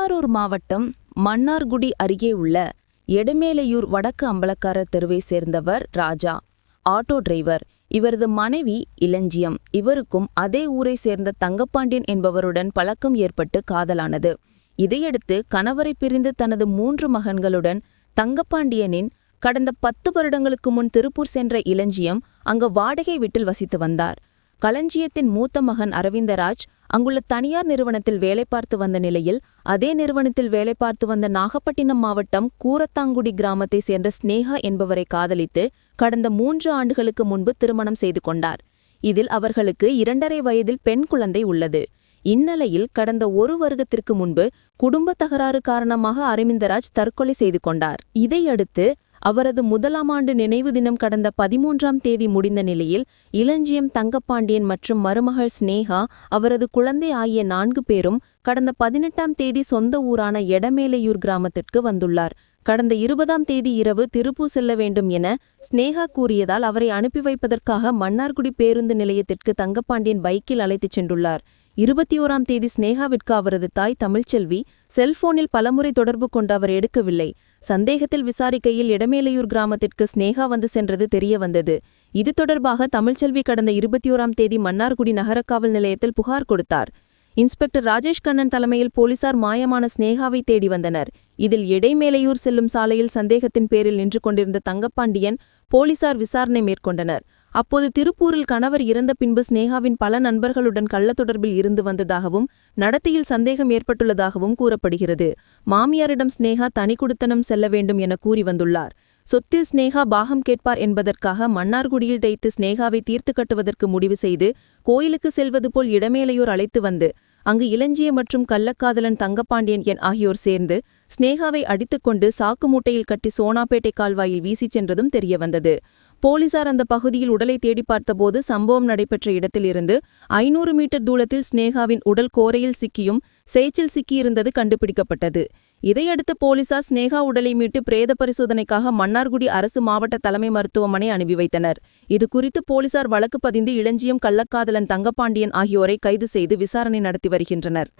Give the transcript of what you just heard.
திருவாரூர் மாவட்டம் மன்னார்குடி அருகே உள்ள எடமேலையூர் வடக்கு அம்பலக்காரர் தெருவை சேர்ந்தவர் ராஜா, ஆட்டோ டிரைவர். இவரது மனைவி இளஞ்சியம். இவருக்கும் அதே ஊரை சேர்ந்த தங்கப்பாண்டியன் என்பவருடன் பழக்கம் ஏற்பட்டு காதலானது. இதையடுத்து கணவரை பிரிந்து தனது 3 மகன்களுடன் தங்கப்பாண்டியனின் கடந்த 10 வருடங்களுக்கு முன் திருப்பூர் சென்ற இளஞ்சியம் அங்கு வாடகை வீட்டில் வசித்து வந்தார். களஞ்சியத்தின் மூத்த மகன் அரவிந்தராஜ் அங்குள்ள தனியார் நிறுவனத்தில் வேலை பார்த்து வந்த நிலையில், அதே நிறுவனத்தில் வேலை பார்த்து வந்த நாகப்பட்டினம் மாவட்டம் கூரத்தாங்குடி கிராமத்தை சேர்ந்த ஸ்னேகா என்பவரை காதலித்து கடந்த 3 ஆண்டுகளுக்கு முன்பு திருமணம் செய்து கொண்டார். இதில் அவர்களுக்கு 2.5 வயதில் பெண் குழந்தை உள்ளது. இந்நிலையில் கடந்த 1 வருடத்திற்கு முன்பு குடும்ப தகராறு காரணமாக அரவிந்தராஜ் தற்கொலை செய்து கொண்டார். இதையடுத்து அவரது 1ஆம் ஆண்டு நினைவு தினம் கடந்த 13ஆம் தேதி முடிந்த நிலையில் இளஞ்சியம், தங்கப்பாண்டியன் மற்றும் மருமகள் ஸ்னேகா, அவரது குழந்தை ஆகிய 4 பேரும் கடந்த 18ஆம் தேதி சொந்த ஊரான எடமேலையூர் கிராமத்திற்கு வந்துள்ளார். கடந்த 20ஆம் தேதி இரவு திருப்பூர் செல்ல வேண்டும் என ஸ்னேகா கூறியதால் அவரை அனுப்பி வைப்பதற்காக மன்னார்குடி பேருந்து நிலையத்திற்கு தங்கப்பாண்டியன் பைக்கில் அழைத்துச் சென்றுள்ளார். 21ஆம் தேதி ஸ்னேகாவிற்கு அவரது தாய் தமிழ்ச்செல்வி செல்போனில் பலமுறை தொடர்பு கொண்டு அவர் எடுக்கவில்லை. சந்தேகத்தில் விசாரிக்கையில் எடமேலையூர் கிராமத்திற்கு ஸ்னேகா வந்து சென்றது தெரியவந்தது. இது தொடர்பாக தமிழ்ச்செல்வி கடந்த 21ஆம் தேதி மன்னார்குடி நகர காவல் நிலையத்தில் புகார் கொடுத்தார். இன்ஸ்பெக்டர் ராஜேஷ் கண்ணன் தலைமையில் போலீசார் மாயமான ஸ்னேகாவை தேடி வந்தனர். இதில் எடமேலையூர் செல்லும் சாலையில் சந்தேகத்தின் பேரில் நின்று கொண்டிருந்த தங்கப்பாண்டியன் போலீசார் விசாரணை மேற்கொண்டனர். அப்போது திருப்பூரில் கணவர் இறந்த பின்பு ஸ்னேகாவின் பல நண்பர்களுடன் கள்ள தொடர்பில் இருந்து வந்ததாகவும் நடத்தையில் சந்தேகம் ஏற்பட்டுள்ளதாகவும் கூறப்படுகிறது. மாமியாரிடம் ஸ்னேகா தனி குடித்தனம் செல்ல வேண்டும் என கூறி வந்துள்ளார். சொத்தில் ஸ்னேகா பாகம் கேட்பார் என்பதற்காக மன்னார்குடியில் தைத்து ஸ்னேகாவை தீர்த்து கட்டுவதற்கு முடிவு செய்து கோயிலுக்கு செல்வது போல் எடமேலையூர் அழைத்து வந்து அங்கு இளஞ்சிய மற்றும் கள்ளக்காதலன் தங்கப்பாண்டியன் ஆகியோர் சேர்ந்து ஸ்னேகாவை அடித்துக்கொண்டு சாக்கு மூட்டையில் கட்டி சோனாப்பேட்டை கால்வாயில் வீசிச் சென்றதும் தெரியவந்தது. போலீசார் அந்த பகுதியில் உடலை தேடி பார்த்தபோது சம்பவம் நடைபெற்ற இடத்திலிருந்து 500 மீட்டர் தூரத்தில் ஸ்னேகாவின் உடல் கோரையில் சிக்கியும் சேற்றில் சிக்கியிருந்தது கண்டுபிடிக்கப்பட்டது. இதையடுத்து போலீசார் ஸ்னேகா உடலை மீட்டு பிரேத பரிசோதனைக்காக மன்னார்குடி அரசு மாவட்ட தலைமை மருத்துவமனை அனுப்பி வைத்தனர். இதுகுறித்து போலீசார் வழக்கு பதிந்து இளஞ்சியம், கள்ளக்காதலன் தங்கப்பாண்டியன் ஆகியோரை கைது செய்து விசாரணை நடத்தி வருகின்றனர்.